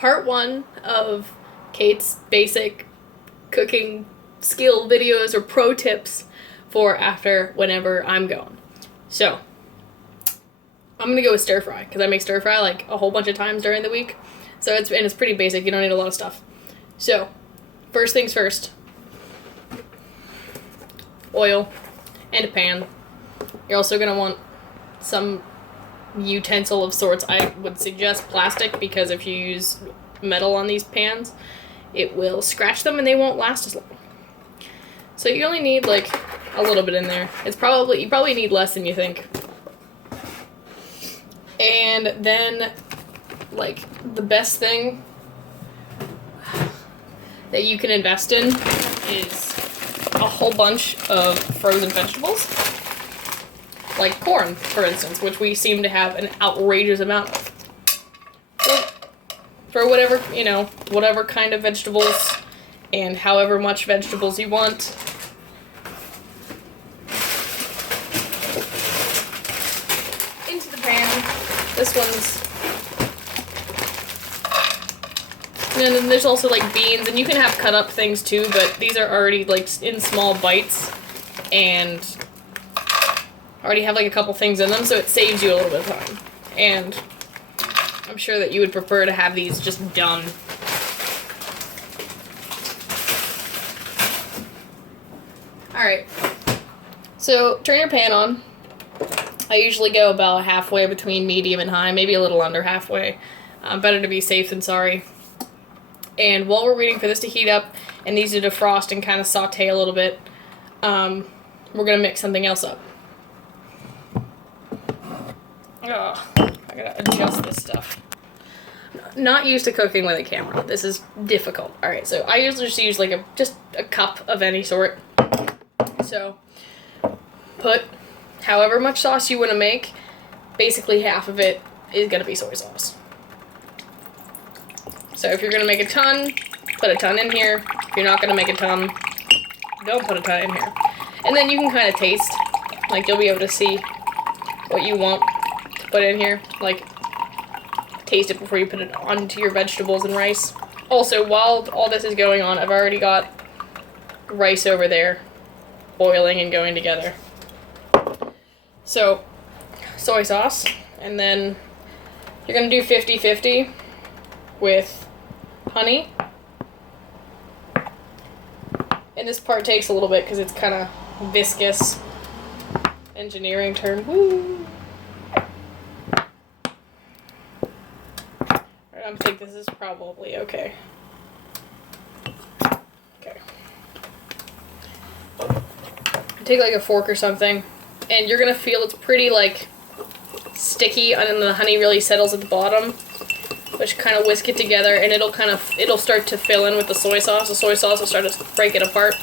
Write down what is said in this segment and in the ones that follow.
part 1 of Kate's basic cooking skill videos or pro tips for after whenever I'm going. So, I'm gonna go with stir fry, because I make stir fry like a whole bunch of times during the week. So it's pretty basic, you don't need a lot of stuff. So, first things first. Oil and a pan. You're also gonna want some utensil of sorts. I would suggest plastic, because if you use metal on these pans, it will scratch them and they won't last as long. So you only need like a little bit in there. You probably need less than you think. And then, like, the best thing that you can invest in is a whole bunch of frozen vegetables. Like corn, for instance, which we seem to have an outrageous amount of. So, for whatever kind of vegetables and however much vegetables you want. Into the pan. This one's... And then there's also like beans, and you can have cut up things too, but these are already like in small bites and already have like a couple things in them, so it saves you a little bit of time. And I'm sure that you would prefer to have these just done. Alright, so turn your pan on. I usually go about halfway between medium and high, maybe a little under halfway. Better to be safe than sorry. And while we're waiting for this to heat up and these to defrost and kind of saute a little bit, we're going to mix something else up. Oh, I gotta adjust this stuff. Not used to cooking with a camera. This is difficult. Alright, so I usually just use like just a cup of any sort. So, put however much sauce you want to make. Basically half of it is going to be soy sauce. So if you're going to make a ton, put a ton in here. If you're not going to make a ton, don't put a ton in here. And then you can kind of taste. Like, you'll be able to see what you want to put in here. Like, taste it before you put it onto your vegetables and rice. Also, while all this is going on, I've already got rice over there boiling and going together. So, soy sauce. And then you're going to do 50-50 with honey. And this part takes a little bit because it's kind of viscous. Engineering term. Woo! I think this is probably okay. Okay. Take like a fork or something, and you're gonna feel it's pretty like sticky, and then the honey really settles at the bottom. Which kind of whisk it together, and it'll start to fill in with the soy sauce. The soy sauce will start to break it apart.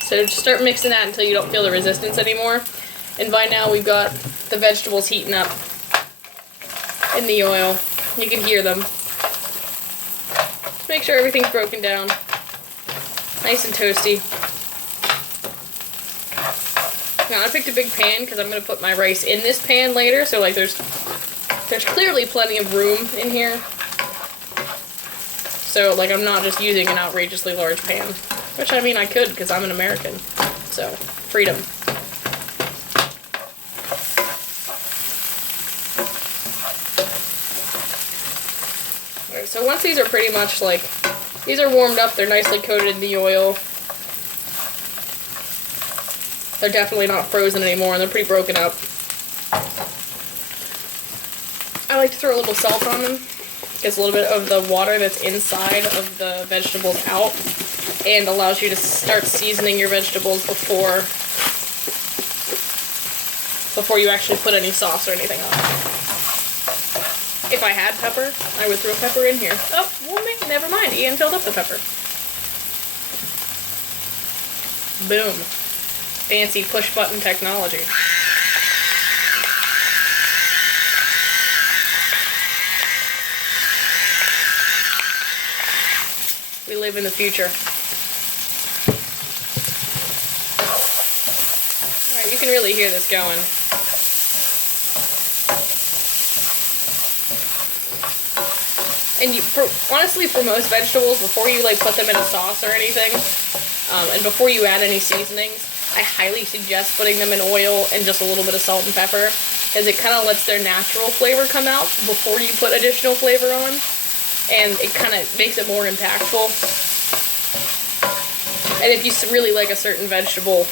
So just start mixing that until you don't feel the resistance anymore. And by now we've got the vegetables heating up in the oil. You can hear them. Just make sure everything's broken down. Nice and toasty. Now I picked a big pan because I'm going to put my rice in this pan later. So like there's clearly plenty of room in here. So, like, I'm not just using an outrageously large pan. Which, I mean, I could, because I'm an American. So, freedom. Alright, so once these are pretty much, like, these are warmed up, they're nicely coated in the oil. They're definitely not frozen anymore, and they're pretty broken up. I like to throw a little salt on them. Gets a little bit of the water that's inside of the vegetables out and allows you to start seasoning your vegetables before you actually put any sauce or anything on. If I had pepper, I would throw pepper in here. Oh, well, never mind. Ian filled up the pepper. Boom. Fancy push button technology. We live in the future. Alright, you can really hear this going. And honestly, for most vegetables, before you like put them in a sauce or anything, and before you add any seasonings, I highly suggest putting them in oil and just a little bit of salt and pepper, as it kind of lets their natural flavor come out before you put additional flavor on, and it kind of makes it more impactful. And if you really like a certain vegetable,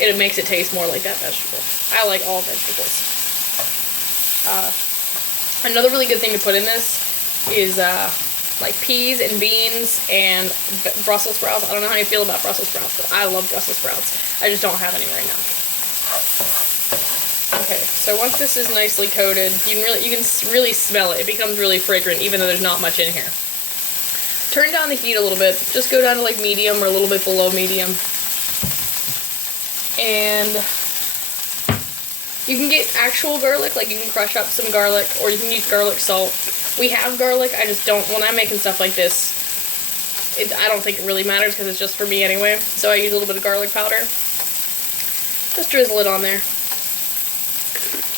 it makes it taste more like that vegetable. I like all vegetables. Another really good thing to put in this is like peas and beans and Brussels sprouts. I don't know how you feel about Brussels sprouts, but I love Brussels sprouts. I just don't have any right now. Okay, so once this is nicely coated, you can really smell it. It becomes really fragrant, even though there's not much in here. Turn down the heat a little bit. Just go down to like medium or a little bit below medium. And you can get actual garlic, like you can crush up some garlic, or you can use garlic salt. We have garlic, I just don't, when I'm making stuff like this, I don't think it really matters because it's just for me anyway. So I use a little bit of garlic powder. Just drizzle it on there.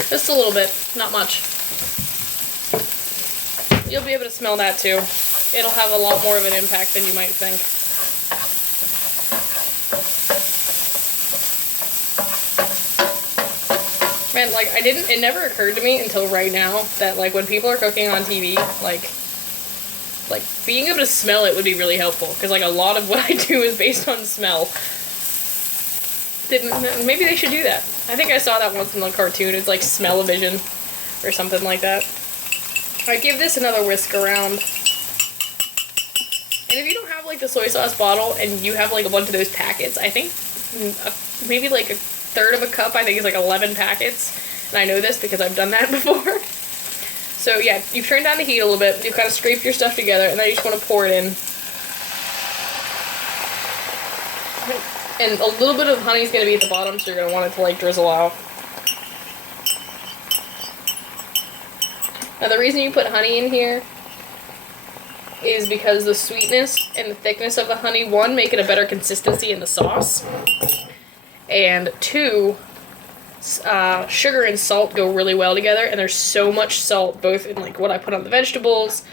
Just a little bit, not much. You'll be able to smell that too. It'll have a lot more of an impact than you might think. Man, like, it never occurred to me until right now that, like, when people are cooking on TV, like, being able to smell it would be really helpful, because, like, a lot of what I do is based on smell. Maybe they should do that. I think I saw that once in the cartoon. It's, like, smell-o-vision, or something like that. Alright, give this another whisk around. And if you don't have, like, the soy sauce bottle, and you have, like, a bunch of those packets, I think maybe, like, a third of a cup, I think, is like 11 packets. And I know this because I've done that before. So yeah, you turn down the heat a little bit, you kind of scrape your stuff together, and then you just want to pour it in. And a little bit of honey is going to be at the bottom, so you're going to want it to like drizzle out. Now the reason you put honey in here is because the sweetness and the thickness of the honey, one, make it a better consistency in the sauce. And two, sugar and salt go really well together, and there's so much salt both in like what I put on the vegetables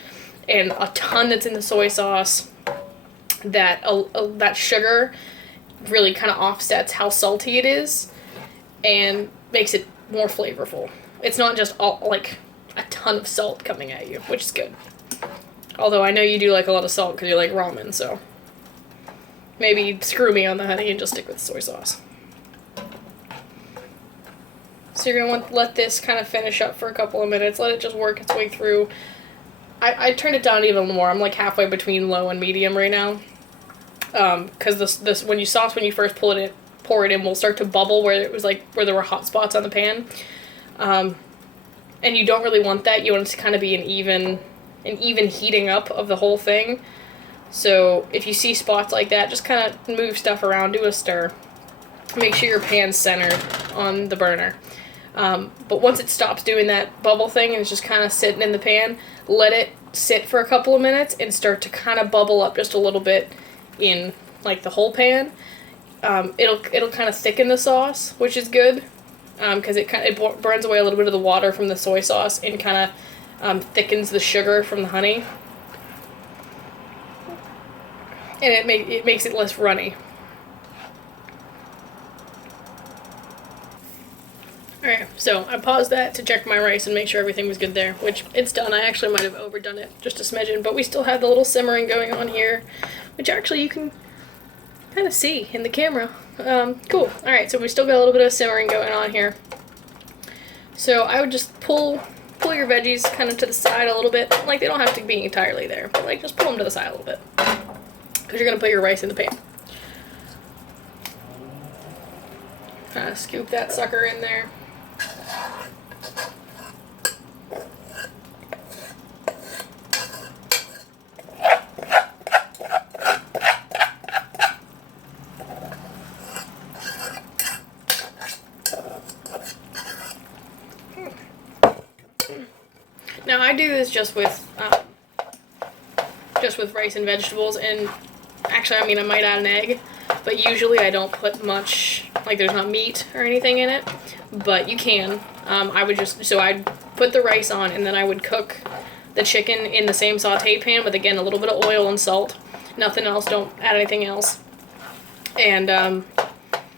and a ton that's in the soy sauce that that sugar really kind of offsets how salty it is and makes it more flavorful. It's not just all like a ton of salt coming at you, which is good. Although I know you do like a lot of salt because you like ramen, so maybe screw me on the honey and just stick with the soy sauce. So you're going to want to let this kind of finish up for a couple of minutes. Let it just work its way through. I turned it down even more. I'm like halfway between low and medium right now. Because this when you first pour it in, will start to bubble where there were hot spots on the pan. And you don't really want that. You want it to kind of be an even heating up of the whole thing. So if you see spots like that, just kind of move stuff around, do a stir. Make sure your pan's centered on the burner. But once it stops doing that bubble thing and it's just kind of sitting in the pan, let it sit for a couple of minutes and start to kind of bubble up just a little bit in like the whole pan. It'll kind of thicken the sauce, which is good, because it burns away a little bit of the water from the soy sauce and kind of thickens the sugar from the honey, and it makes it less runny. Alright, so I paused that to check my rice and make sure everything was good there, which it's done. I actually might have overdone it just a smidgen, but we still have the little simmering going on here, which actually you can kind of see in the camera. Cool. Alright, so we still got a little bit of simmering going on here. So I would just pull your veggies kind of to the side a little bit. Like, they don't have to be entirely there, but like just pull them to the side a little bit, because you're going to put your rice in the pan. Kind of scoop that sucker in there. Now I do this just with rice and vegetables, and actually, I mean, I might add an egg, but usually I don't put much, like there's not meat or anything in it, but you can. I'd put the rice on, and then I would cook the chicken in the same sauté pan with, again, a little bit of oil and salt. Nothing else, don't add anything else. And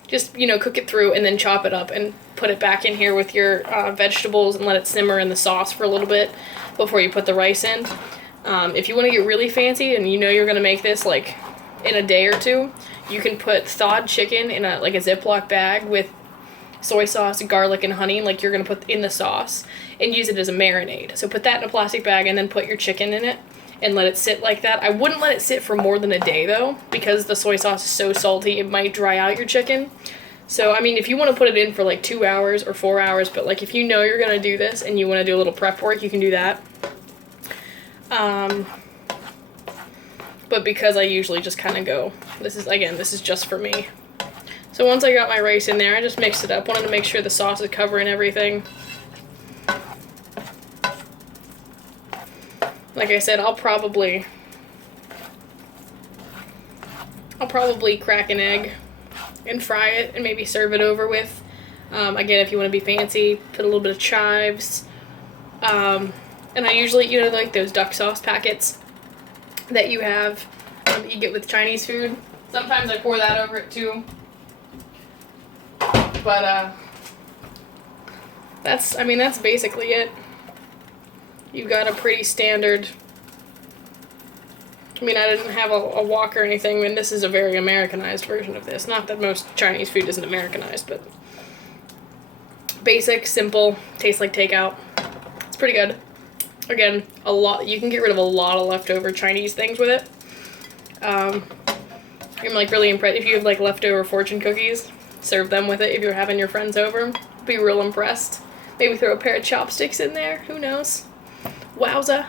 just, you know, cook it through and then chop it up and put it back in here with your vegetables and let it simmer in the sauce for a little bit before you put the rice in. If you want to get really fancy and you know you're going to make this like in a day or two, you can put thawed chicken in a Ziploc bag with soy sauce, garlic, and honey, like you're going to put in the sauce, and use it as a marinade. So put that in a plastic bag and then put your chicken in it and let it sit like that. I wouldn't let it sit for more than a day, though, because the soy sauce is so salty, it might dry out your chicken. So, I mean, if you want to put it in for like 2 hours or 4 hours, but like if you know you're going to do this and you want to do a little prep work, you can do that. But because I usually just kind of go, this is just for me. So once I got my rice in there, I just mixed it up. Wanted to make sure the sauce is covering everything. Like I said, I'll probably crack an egg and fry it and maybe serve it over with. Again, if you want to be fancy, put a little bit of chives. And I usually, you know, like those duck sauce packets that you have, that you get with Chinese food. Sometimes I pour that over it too. But, that's basically it. You've got a pretty standard, I mean, I didn't have a wok or anything, and this is a very Americanized version of this. Not that most Chinese food isn't Americanized, but basic, simple, tastes like takeout. It's pretty good. Again, you can get rid of a lot of leftover Chinese things with it. I'm like really impressed. If you have like leftover fortune cookies, serve them with it if you're having your friends over. Be real impressed. Maybe throw a pair of chopsticks in there. Who knows? Wowza.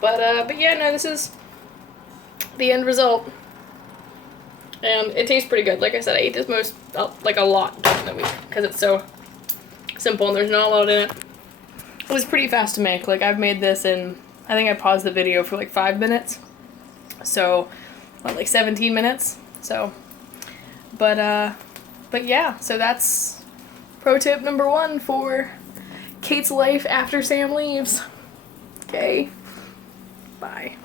But yeah, no, this is the end result. And it tastes pretty good. Like I said, I ate this a lot during the week because it's so simple and there's not a lot in it. It was pretty fast to make. Like, I've made this in, I think I paused the video for like 5 minutes. So, like 17 minutes. So, but yeah, so that's pro tip number 1 for Kate's life after Sam leaves. Okay, bye.